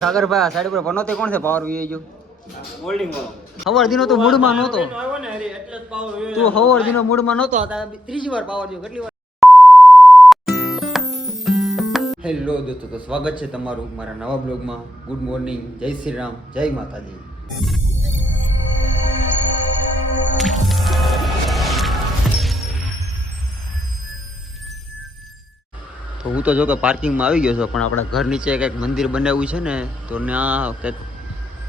સાગરભાઈ side ઉપર બનોતે કોણ છે પાવર વી જો મોલ્ડિંગ વાળો હવાર દિનો તો મૂડમાં નહોતો આવ્યો ને હરી એટલે જ પાવર વી તું હવાર દિનો મૂડમાં નહોતો ત્રીજી વાર પાવર જો કેટલી વાર હેલો દોસ્તો તો સ્વાગત છે તમારું મારા નવા બ્લોગમાં ગુડ મોર્નિંગ જય શ્રી રામ જય માતાજી તો હું તો જો કે પાર્કિંગમાં આવી ગયો છું પણ આપણા ઘર નીચે કંઈક મંદિર બનાવ્યું છે ને તો ત્યાં કંઈક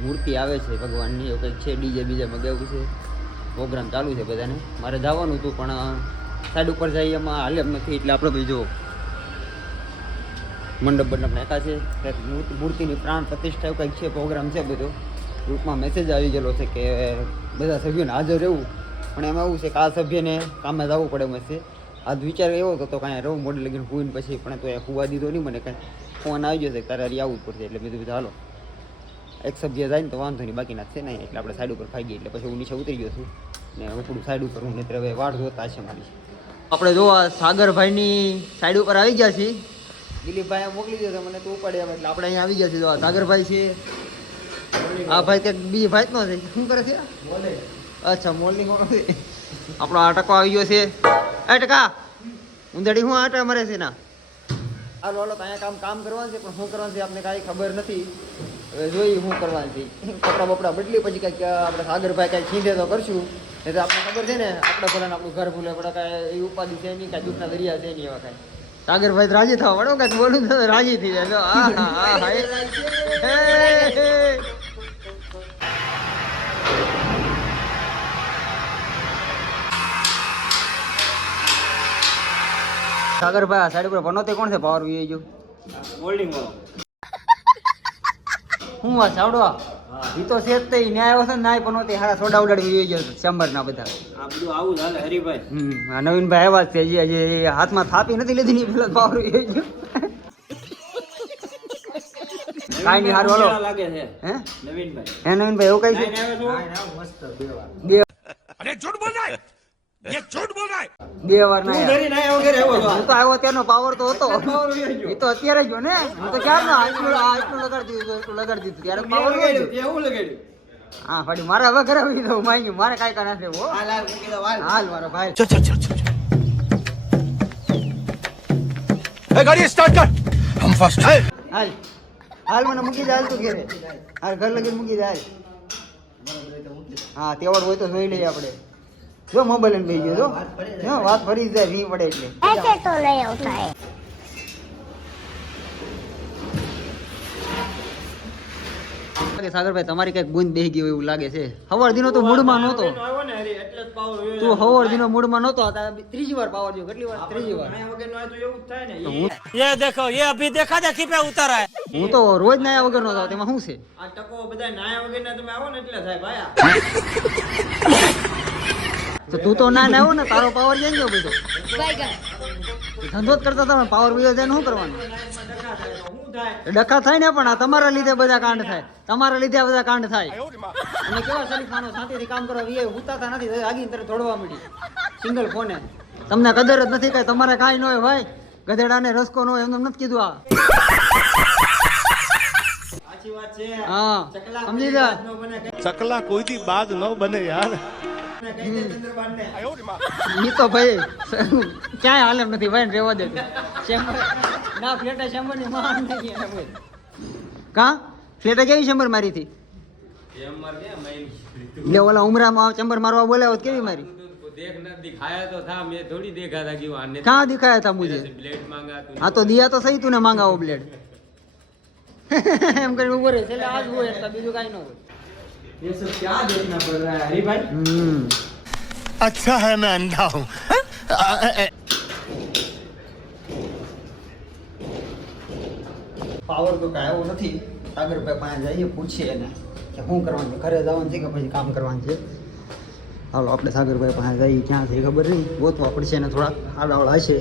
મૂર્તિ આવે છે ભગવાનની એવું કંઈક છે ડીજે બીજે મગાવ્યું છે પ્રોગ્રામ ચાલુ છે બધાને મારે જવાનું હતું પણ સાઈડ ઉપર જઈએ એમાં હાલે એમ નથી એટલે આપણે ભાઈ જો મંડપ નાખ્યા છે કંઈક મૂર્તિની પ્રાણ પ્રતિષ્ઠા એવું કંઈક છે પ્રોગ્રામ છે બધો ગ્રુપમાં મેસેજ આવી ગયેલો છે કે બધા સભ્યોને હાજર રહેવું પણ એમાં એવું છે કે આ સભ્યને કામે જવું પડે એમ છે આજ વિચાર એવો હતો કાંઈ રહું મોડે લગીને હુઈને પછી પણ તો એ હુવા દીધો નહીં મને કાંઈ ફોન આવી જશે તારે હરી આવવું જ પડશે એટલે મેં કીધું હાલો એક સભ્ય જાય ને તો વાંધો નહીં બાકીના છે નહીં એટલે આપણે સાઈડ ઉપર ખાઈ ગઈ એટલે પછી હું નીચે ઉતરી ગયો છું ને ઉપડું સાઈડ ઉપર હું નહીં હવે વાટ જોતા છે મારી આપણે જો આ સાગરભાઈની સાઈડ ઉપર આવી ગયા છીએ દિલીપભાઈ મોકલી દીધો મને તો ઉપાડ્યા એટલે આપણે અહીંયા આવી ગયા છીએ જો સાગરભાઈ છે આ ભાઈ ત્યાં બીજી ભાઈ જ નો છે શું કરે છે અચ્છા મોર્નિંગ આપણો આ ટકો આવી ગયો છે એ ટકા ઉંદડી હું આટા મરે છે ના હાલો હાલો અહીંયા કામ કરવાનું છે પણ શું કરવાનું છે આપણે કાંઈ ખબર નથી હવે જોઈ શું કરવાનું છે કપડાં બપડા બદલી પછી કાંઈક આપણે સાગરભાઈ કાંઈ છીંધે તો કરશું નહીં તો આપણે ખબર છે ને આપણે ભલે આપણું ઘર ભૂલે આપણે કાંઈ એ ઉપાધિ છે નહીં કાંઈ દુઃખના દરિયા છે નહીં એવા કાંઈ સાગરભાઈ રાજી થવા વડો કાંઈક બોલું તો રાજી થઈ જાય હા હા હા સાગરભાઈ સાઈડ ઉપર બનોતે કોણ છે પાવર વી જો મોલ્ડિંગ વાળો હું વાત સાવડવા ઈ તો છે જ તે ન્યાય આવ્યો છે ને નાય બનોતે હારા સોડા ઉડાડી વી ગયો ચેમ્બર ના બધા આ બધું આવું જ હાલે હરીભાઈ આ નવીનભાઈ આવ્યા છે હજી હાથમાં થાપી નથી લીધી ની પેલા પાવર વી ગયો કાઈ નહીં હારું હાલો લાગે છે હે નવીનભાઈ હે નવીનભાઈ એવું કઈ છે મસ્ત બે अरे झूठ बोल रहा है ये झूठ बोल रहा है બે વાર ના તું ધરી ના વગર આવ્યો તો હું તો આવ્યો ત્યારનો પાવર તો હતો પાવર વી ગયો એ તો અત્યારે જો ને હું તો ક્યારનો આટલું લગાડી દીધું એટલું લગાડી દીધું ત્યારે પાવર લગાડ્યું કેવું લગાડ્યું હા ફાડી મારા હવે ઘરે આવી દઉં માંગ્યું મારે કાંઈ કરા છે હો હાલ હાલ મૂકી દો હાલ હાલ મારો ભાઈ चल चल चल चल ए गाड़ी स्टार्ट कर हम फर्स्ट है હાલ હાલ મને મૂકી દે હાલ તું ઘરે હાલ ઘર લગીને મૂકી દે હાલ હા તહેવાર હોય તો જોઈ લઈએ આપણે જો મોબાઈલ લઈને બેસી ગયો જો વાત ફરી જાય વી પડે એટલે ऐसे तो नहीं होता है। સાગરભાઈ તમારી કઈક ગુંદ બેસી ગઈ એવું લાગે છે હવાર દિનો તો મૂડમાં નહોતો આવ્યો ને હરી એટલે જ પાવર વી તું હવાર દિનો મૂડમાં નહોતો ત્રીજી વાર પાવર જો કેટલી વાર ત્રીજી વાર આયા વગર નો આ તો એવું જ થાય ને ये देखो ये अभी देखा देखी पे उतर है હું તો રોજ નાયા વગર નો થાવ તેમાં શું છે આ ટકો બધા નાયા વગર ના તમે આવો ને એટલે થાય ભાયા તો તું તો ના આવ્યો ને તારો પાવર જઈ ગયો બધો ધંધો જ કરતા તમે પાવર વિયો જાય શું કરવાનું ડખા થાય ને પણ આ તમારા લીધે બધા કાંડ થાય તમારા લીધે આ બધા કાંડ થાય અને કેવા શરીફાનો શાંતિથી કામ કરવા વીએ ઉતાતા નથી આગી તરફ દોડવા મળી સિંગલ ફોને તમને કદર જ નથી કઈ તમારે કાંઈ ન હોય ભાઈ ગધેડાને રસકો ન હોય એમ નથી કીધું આ સાચી વાત છે હા ચકલા સમજી જા નો બને चकला कोई थी बात न बने यार કઈ દે ચંદ્રબાન ને ઈ તો ભાઈ ક્યાંય હાલ એમ નથી ભાઈ ને રહેવા દે ચેમ્બર ના ફ્લેટા ચેમ્બર ની માન નહીં એને ભાઈ કા ફ્લેટા કેવી ચેમ્બર મારી થી એમ માર કે મેં લે ઓલા ઉમરામાં ચેમ્બર મારવા બોલાવ્યો તો કેવી મારી देख ना दिखाया तो था मैं थोड़ी देखा था कि वो आने कहाँ दिखाया था मुझे ब्लेड मांगा तूने हाँ तो दिया तो सही तूने मांगा वो ब्लेड એમ કરીને ઉભો રહે એટલે આજ હોય એટલે બીજું કાંઈ ન હોય ये सब क्या देखना पड़ रहा है हरीभाई अच्छा है मैं अंधा हूँ પાવર તો કાંઈ આવ્યો નથી સાગરભાઈ પાસે જઈએ પૂછીએ એને કે શું કરવાનું છે ઘરે જવાનું છે કે પછી કામ કરવાનું છે હાલો આપણે સાગરભાઈ પાસે જઈએ ક્યાં છે ખબર નહીં ગોતવા પડશે ને થોડાક આડાવડા હશે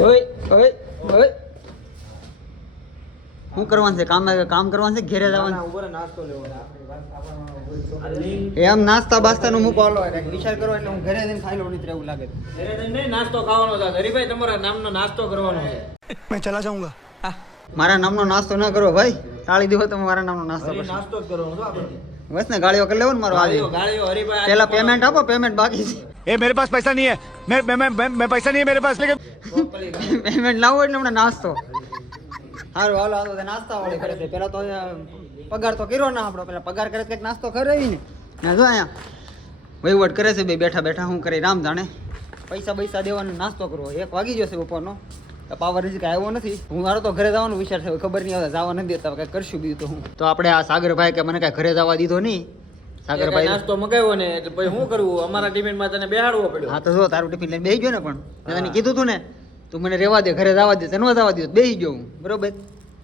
ઓય ઓય ઓય શું કરવાનું છે કામ કરવાનું છે ઘેરે જવાનું ઉપર નાસ્તો લેવો એમ નાસ્તા બાસ્તાનું મૂકો હાલો કંઈક વિચાર કરો એટલે હું ઘરે જઈને ખાઈ લઉં નહીં એવું લાગે નહીં નાસ્તો ખાવાનો છે હરીભાઈ તમારા નામનો નાસ્તો કરવાનો છે मैं चला जाऊंगा મારા નામનો નાસ્તો ના કરો ભાઈ ટાળી દીધો તમે મારા નામનો નાસ્તો હરી કરશો નાસ્તો જ કરવાનો છે આપણે બસ ને ગાળીઓ કરી લેવો ને મારો આજે ગાળીઓ હરીભાઈ પેલા પેમેન્ટ આપો પેમેન્ટ બાકી છે ए मेरे पास पैसा नहीं है मैं पैसा नहीं है मेरे पास लेकिन પેમેન્ટ લાવો એટલે હમણાં નાસ્તો સારું હાલો હાલો તો નાસ્તા વાળી કરે છે પેલા તો પગાર તો કર્યો ના આપણો પેલા પગાર કરે કંઈક નાસ્તો કરાવી ને ના જો અહીંયા વહીવટ કરે છે બે બેઠા બેઠા હું કરે રામ જાણે પૈસા દેવાનો નાસ્તો કરવો 1 વાગી જશે બપોરનો પાવર હજી કાંઈ આવ્યો નથી હું મારો તો ઘરે જવાનો વિચાર થયો ખબર નહીં આવતા જવા નથી દેતા કંઈક કરશું બીજું તો હું તો આપણે આ સાગરભાઈ કે મને કાંઈ ઘરે જવા દીધો નહીં સાગરભાઈ નાસ્તો મગાવ્યો ને એટલે પછી શું કરવું અમારા ટિફિનમાં તને બેહાડવો પડ્યો હા તો જો તારું ટિફિન લઈને બેસી ગયો ને પણ મેં તને કીધું તું ને તું મને રહેવા દે ઘરે જવા દે તને જવા દે બેસી ગયો હું બરોબર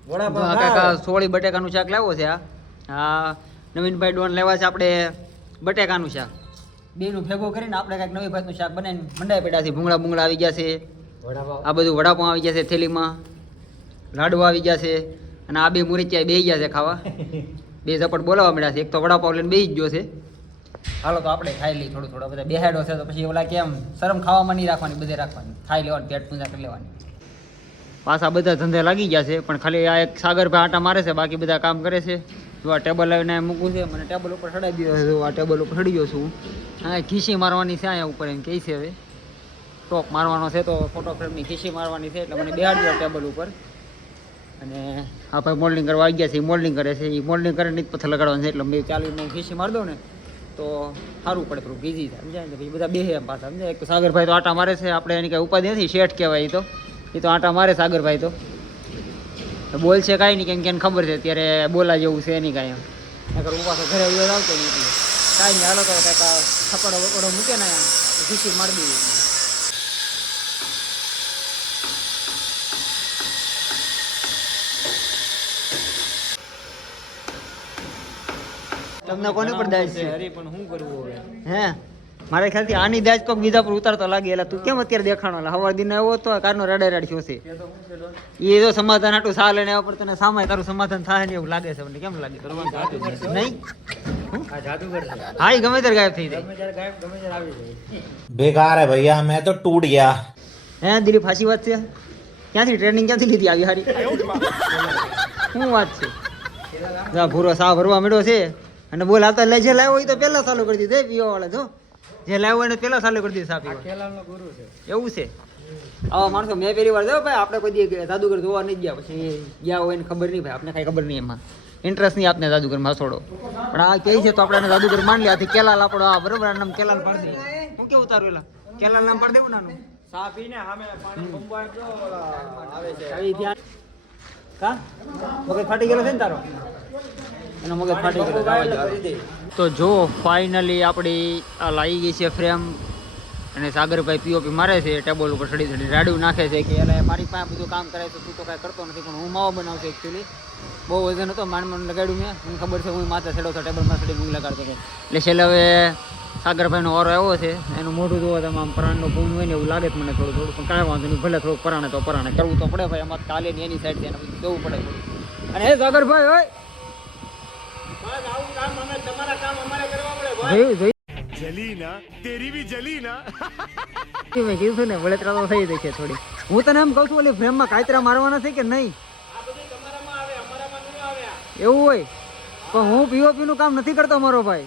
વડાપાવ કાકા સોળી બટેકાનું શાક લાવ્યો છે આ નવીનભાઈ ડોન લેવા છે આપણે બટેકાનું શાક બેનું ભેગું કરીને આપણે કાંઈક નવી ભાતનું શાક બનાવીને મંડાઈ પેડા છે ભૂંગળા આવી ગયા છે વડાપાવ આ બધું વડાપાઉં આવી ગયા છે થેલીમાં લાડુ આવી ગયા છે અને આ બે મુરચિયા બેસી ગયા છે ખાવા બે ઝપટ બોલાવવા મળ્યા છે એક તો વડાપાઉં લઈને બેસી જ ગયો છે હાલો તો આપણે ખાઈ લઈએ થોડું બધા બેહાડો છે તો પછી ઓલા કેમ શરમ ખાવામાં નહીં રાખવાની બધે રાખવાની ખાઈ લેવાની પેટ પૂજા કરી લેવાની પાછા બધા ધંધે લાગી ગયા છે પણ ખાલી આ એક સાગરભાઈ આટા મારે છે બાકી બધા કામ કરે છે જો આ ટેબલ લાવીને મૂકવું છે મને ટેબલ ઉપર ચડાવી દીધો છે આ ટેબલ ઉપર ચડી ગયો છું હા ખીસી મારવાની છે અહીંયા ઉપર એમ કહે છે હવે ટોપ મારવાનો છે તો ફોટો ફ્રેમની ખીસી મારવાની છે એટલે મને બેહાડી દો ટેબલ ઉપર અને આ ભાઈ મોલ્ડિંગ કરવા આવી ગયા છે એ મોલ્ડિંગ કરે છે એ મોલ્ડિંગ કરીને જ પથ્થર લગાડવાનું છે એટલે મેં ચાલીને ખીસી મારી દઉં ને તો સારું પડે થોડું બીજી થાય સમજાય ને પછી બધા બેસે એમ પાછા સમજાય એક તો સાગરભાઈ તો આટા મારે છે આપણે એની કાંઈ ઉપાધિ નથી શેઠ કહેવાય એ તો આટા મારે સાગરભાઈ તો બોલ છે કાંઈ નહીં કેમ કે એને ખબર છે અત્યારે બોલા જેવું છે એની કાંઈ નકર હું પાછો ઘરે આવ્યો આવતો નહીં એટલે કાંઈ નહીં હાલો તો કાંઈક થપડો બપડો મૂકે ને ખીસી મારી દઈએ તમને કોની પર દાજ છે હરી પણ શું કરવું હવે હે મારા ખ્યાલથી આની દાજ કોક બીજા પર ઉતારતો લાગે એટલે તું કેમ અત્યારે દેખાણો એટલે હવાર દિન આવ્યો તો કારનો રડે રડ થયો છે એ જો સમાધાન હાટું સા લઈને આવ્યા પણ તને સામે તારું સમાધાન થાય ને એવું લાગે છે મને કેમ લાગે નહીં આ જાદુગર છે હા એ ગમે ત્યારે ગાયબ થઈ જાય ગમે ત્યારે ગાયબ ગમે ત્યારે આવી જાય बेकार है भैया मैं तो टूट गया હે દિલીપ સાચી વાત છે ક્યાંથી ટ્રેનિંગ ક્યાંથી લીધી આવી હારી શું વાત છે જા ભૂરો સા ભરવા મળ્યો છે અને બોલ આ તો લે જે લાવ્યો હોય તો પહેલા ચાલુ કરી દીધું પીવા વાળા જો જે લાવ્યો એને પહેલા ચાલુ કરી દીધું સા પીવા ખેલાનો ગુરુ છે એવું છે આવા માણસો મેં પહેલી વાર જો ભાઈ આપણે કોઈ દી જાદુગર જોવા નહીં ગયા પછી ગયા હોય ને ખબર નહીં ભાઈ આપણે કાંઈ ખબર નહીં એમાં ઇન્ટરેસ્ટ નહીં આપને જાદુગરમાં થોડો પણ આ કહે છે તો આપણે એને જાદુગર માન લે આથી કેલાલ આપણો આ બરોબર આ નામ કેલાલ પાડી દે હું કેવું તારું એલા કેલાલ નામ પાડી દેવું નાનું સા પીને સામે પાણી બંબાળ જો આવે છે આવી ધ્યાન કા મગજ ફાટી ગયેલો છે ને તારો એનો મગજ ફાટી ગયેલો તો જો ફાઇનલી આપણી આ લાગી ગઈ છે ફ્રેમ અને સાગરભાઈ પીઓપી મારે છે ટેબલ ઉપર ચડી ચડી રાડું નાખે છે કે એટલે મારી પાસે બધું કામ કરે છે તું તો કાંઈ કરતો નથી પણ હું માવો બનાવું છું એકચ્યુઅલી બહુ વજન હતો માંડ લગાડ્યું મેં મને ખબર છે હું માથે ચડ્યો હતો ટેબલમાં ચડી હું લગાડતો હતો એટલે છેલ્લે હવે સાગરભાઈનો ઓરો આવ્યો છે એનું મોઢું જોવા તમે આમ પરાણનો પૂન હોય ને એવું લાગે છે મને થોડું પણ કાંઈ વાંધો નહીં ભલે થોડુંક પરાણે તો પરાણે કરવું તો પડે ભાઈ એમાં કાલે ની એની સાઈડ છે એને બધું જોવું પડે અને હે સાગરભાઈ હોય બસ આવું કામ અમે તમારા કામ અમારે કરવા પડે જોયું जली ना तेरी भी जली ना મેં કીધું ને વળતરા તો થઈ જશે થોડી હું તને એમ કહું છું ઓલી ફ્રેમમાં કાયતરા મારવાના છે કે નહીં આ બધું તમારામાં આવે અમારામાં નહીં આવે એવું હોય પણ હું પીઓપી નું કામ નથી કરતો મારો ભાઈ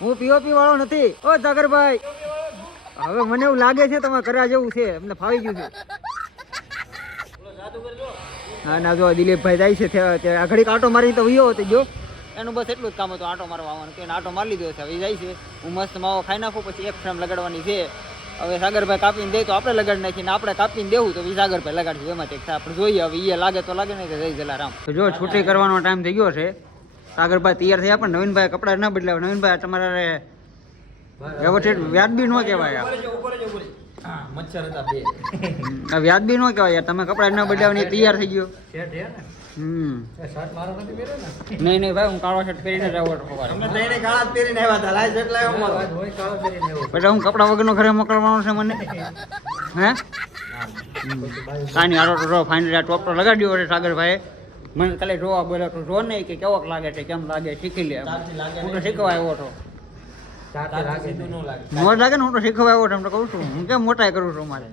હું પીઓપી વાળો નથી ઓ સાગરભાઈ હવે મને એવું લાગે છે તમે કર્યા જેવું છે અમને ફાવી ગયું છે હા ના જો દિલીપભાઈ જાય છે તે આગળ આટો મારી તો વિયો હતો જો એનું બસ એટલું જ કામ હતું આટો મારવા આવવાનું કે આટો મારી લીધો છે હવે જાય છે હું મસ્ત માવો ખાઈ નાખું પછી એક ફ્રેમ લગાડવાની છે હવે સાગરભાઈ કાપીને દે તો આપણે લગાડી નાખીને આપણે કાપીને દેવું તો સાગરભાઈ લગાડશું એમાં એક આપણે જોઈએ હવે એ લાગે તો લાગે નહીં તો જય જલારામ તો જો છૂટી કરવાનો ટાઈમ થઈ ગયો છે સાગરભાઈ તૈયાર થયા પણ નવીનભાઈ કપડાં ના બદલાવે નવીનભાઈ તમારે વ્યવસ્થિત વ્યાજબી ન કહેવાય હા મચ્છર હતા બે આ વ્યાજબી ન કહેવાય યાર તમે કપડાં ના બદલાવવાની તૈયાર થઈ ગયો શેઠ હે ને શર્ટ મારો નથી પહેર્યો ને નહીં ભાઈ હું કાળો શર્ટ પહેરીને જ આવું અમે તઈને કાળા જ પહેરીને આવ્યા હતા લાઈ શર્ટ લાવ્યો અમારો હોય કાળો પહેરીને આવ્યો પછી હું કપડા વગરનો ઘરે મોકલવાનો છે મને હે કાંઈ નહીં આડો ફાઇનલી આ ટોપ તો લગાડ્યો છે સાગરભાઈ મને કાલે જોવા બોલ્યો તો જો નહીં કે કેવોક લાગે છે કેમ લાગે શીખી લે તારથી લાગે હું તો શીખવા આવ્યો હતો તારથી સીધું ન લાગે મોજ લાગે ને હું તો શીખવા આવ્યો હતો એમ તો કહું છું હું કેમ મોટાઈ કરું છું મારે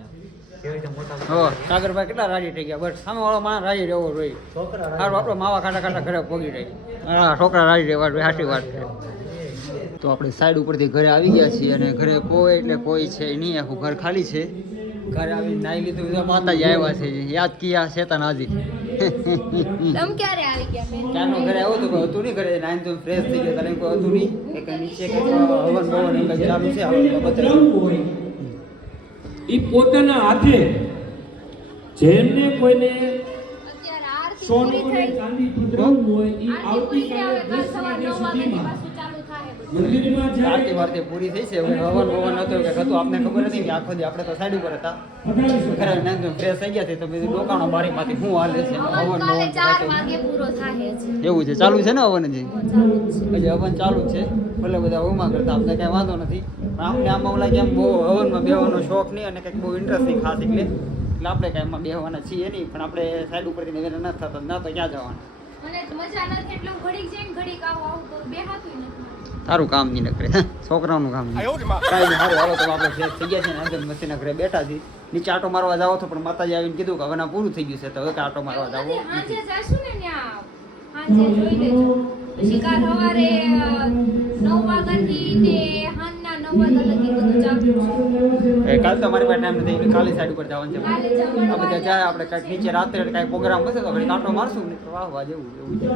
કેવી રીતે મોટા હો સાગરભાઈ કેટલા રાજી થઈ ગયા બસ સામે વાળો માણસ રાજી રહેવો જોઈએ છોકરા સારું આપણે માવા ખાટા ખાટા ઘરે પગી રહી હા છોકરા રાજી રહેવા જોઈએ સાચી વાત છે તો આપણે સાઈડ ઉપરથી ઘરે આવી ગયા છીએ અને ઘરે કોઈ એટલે કોઈ છે નહીં આખું ઘર ખાલી છે ઘરે આવી નાઈ લીધું તો માતાજી આવ્યા છે યાદ કિયા શેતાન હાજી તમ ક્યારે આવી ગયા બેન? ત્યાંનો ઘરે આવ્યો તો કોઈ હતું નહીં ઘરે નાઈન તો ફ્રેશ થઈ ગયા તારે કોઈ હતું નહીં એક નીચે કંઈક હવન ભવન એમ કંઈક ચાલુ છે આપણે બતાવ્યું એ પોતાના હાથે જેમને કોઈને અત્યારે આરતી સોનું પૂરી અને થઈ. ચાંદી પધરાવવું હોય એ આરતી પૂરી થઈ, આવતીકાલે હવે કાલ 10 સવાર વાગ્યા 9 વાગ્યાથી સુધીમાં પાછું ચાલુ થાય બધું. મંદિરમાં આરતી જાય વારતી પૂરી થઈ છે હવે હવન ભવન હતો કે હતું આપને ખબર નથી કે આખો દી આપણે તો સાઈડ ઉપર હતા પધારી શકો. ઘરે નાઈન તો ફ્રેશ થઈ ગયા છે તો બીજું ડોકાણો બારીમાંથી શું હાલે છે હવન હવન કાલે ભવન 4 વાગે પૂરો થાય છે. એવું છે ચાલુ છે ને હવન હજી ચાલુ જ છે. હજી હવન ચાલુ જ છે ભલે બધા હોમાં કરતા આપણે કાંઈ વાંધો નથી પણ આપણે આમાં ઓલા કેમ બહુ હવનમાં બેહવાનો શોખ નહીં અને કંઈક બહુ ઇન્ટરેસ્ટ નહીં ખાસ એટલે આપણે કાંઈ એમાં બેહવાના છીએ નહીં પણ આપણે સાઈડ ઉપરથી વેરા ન થતા ના તો ક્યાં જવાનું મને તો મજા નથી એટલે હું ઘડીક જઈને ઘડીક આવું કરું બેહાતું નથી. તારું કામ નહીં નકરે છોકરાઓનું કામ નહીં કાંઈ નહીં સારું હાલો તો આપણે ફ્રેશ થઈ ગયા છે ને અંદર મસ્તીના ઘરે બેઠા છીએ નીચે આટો મારવા જાવ તો પણ માતાજી આવીને કીધું કે હવે ના પૂરું થઈ ગયું છે તો હવે આટો મારવા જાવ નથી, હાંજે જાશું ને ત્યાં હાંજે જોઈ લેજો પછી કાલ સવારે 9 વાગ્યાથી તે સાંજના 9 વાગ્યા લગી બધું ચાલુ છે. કાલે તો મારી પાસે ટાઈમ નથી એટલે કાલે સાઈડ ઉપર જવાનું છે કાલે જવાનું આ બધા જાય આપણે કાંઈક નીચે રાત્રે કાંઈ પ્રોગ્રામ હશે તો ઘડીક આટો મારશું ને તો વાહ વાહ જેવું એવું છે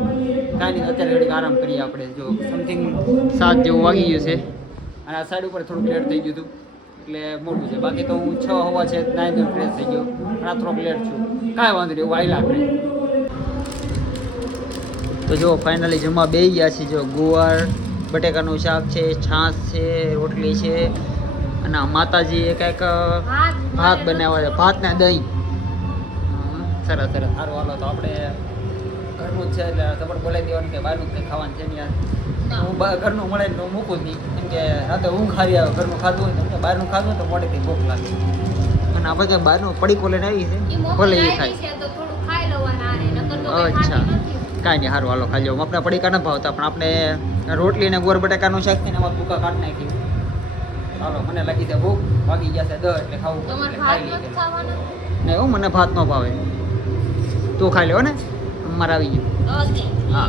કાંઈ નહીં અત્યારે ઘડીક આરામ કરીએ આપણે જો સમથિંગ 7 જેવું વાગી ગયું છે અને આ સાઈડ ઉપર થોડુંક લેટ થઈ ગયું હતું એટલે મોટું છે બાકી તો હું 6 હવા છે 9 ફ્રેશ થઈ ગયો પણ આ થોડોક લેટ છું કાંઈ વાંધો નહીં એવું આયલા આપણે તો જો ફાઇનલી જમવા બેસી ગયા છે જો ગુવાર બટેકાનું શાક છે છાશ છે રોટલી છે અને આ માતાજીએ કંઈક ભાત બનાવ્યા છે ભાત ને દહીં સરસ સરસ સારું હાલો તો આપણે ઘરનું જ છે એટલે તમારે બોલાવી દેવાનું કે બહારનું કંઈ ખાવાનું છે નહીં યાર હું ઘરનું મળે ને હું મૂકું જ નહીં કેમ કે રાતે ઊંઘ ખારી આવે ઘરનું ખાધું હોય તો બહારનું ખાધું હોય તો મોડેથી ભૂખ લાગે અને આપણે કંઈ બહારનું પડીકો લઈને આવી છે ઈ મોકલ ભલે એ આવી ખાય છે તો થોડું ખાઈ લેવાના આને નકર તો કંઈ અચ્છા ખાતી નથી. કાંઈ નહીં સારું હાલો ખાઈ જાઓ આપણે પડીકા ન ભાવતા પણ આપણે રોટલી ને ગોળ બટાકાનું શાક થઈને એમાં ભૂકા કાઢી નાખ્યું ચાલો મને લાગી છે ભૂખ વાગી ગયા છે 10 એટલે ખાવું પડે તમારે એટલે ભાત ખાઈ નથી લઈએ ખાવાના? નહીં હો મને ભાત ન ભાવે તું ખાઈ લ્યો ને અમારે આવી ગયું ઓકે. હા